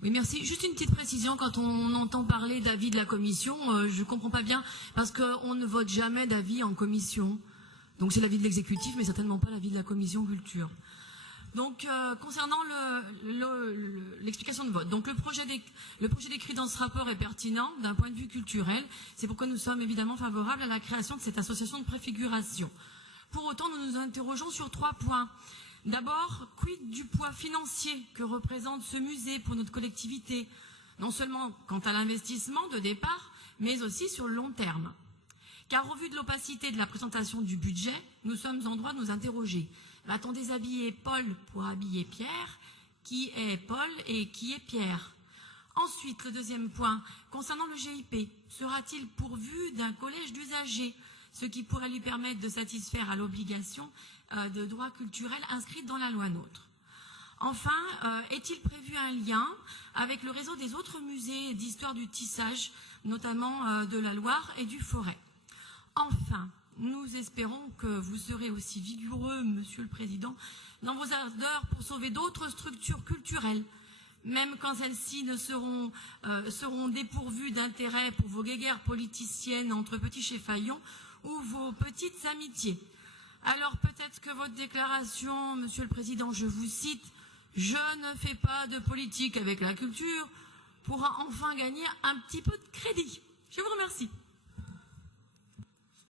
Oui, merci. Juste une petite précision, quand on entend parler d'avis de la commission, je ne comprends pas bien, parce qu'on ne vote jamais d'avis en commission. Donc c'est l'avis de l'exécutif, mais certainement pas l'avis de la commission culture. Donc, concernant l'explication de vote, donc le projet décrit dans ce rapport est pertinent d'un point de vue culturel. C'est pourquoi nous sommes évidemment favorables à la création de cette association de préfiguration. Pour autant, nous nous interrogeons sur 3 points. D'abord, quid du poids financier que représente ce musée pour notre collectivité, non seulement quant à l'investissement de départ, mais aussi sur le long terme. Car au vu de l'opacité de la présentation du budget, nous sommes en droit de nous interroger. Va-t-on déshabiller Paul pour habiller Pierre? Qui est Paul et qui est Pierre? Ensuite, le deuxième point, concernant le GIP, sera-t-il pourvu d'un collège d'usagers, ce qui pourrait lui permettre de satisfaire à l'obligation de droit culturel inscrite dans la loi NOTRe? Enfin, est-il prévu un lien avec le réseau des autres musées d'histoire du tissage, notamment de la Loire et du Forêt? Enfin, nous espérons que vous serez aussi vigoureux, Monsieur le Président, dans vos ardeurs pour sauver d'autres structures culturelles, même quand celles-ci seront dépourvues d'intérêt pour vos guéguerres politiciennes entre petits cheffaillons ou vos petites amitiés. Alors peut-être que votre déclaration, Monsieur le Président, je vous cite, « Je ne fais pas de politique avec la culture » pourra enfin gagner un petit peu de crédit. Je vous remercie.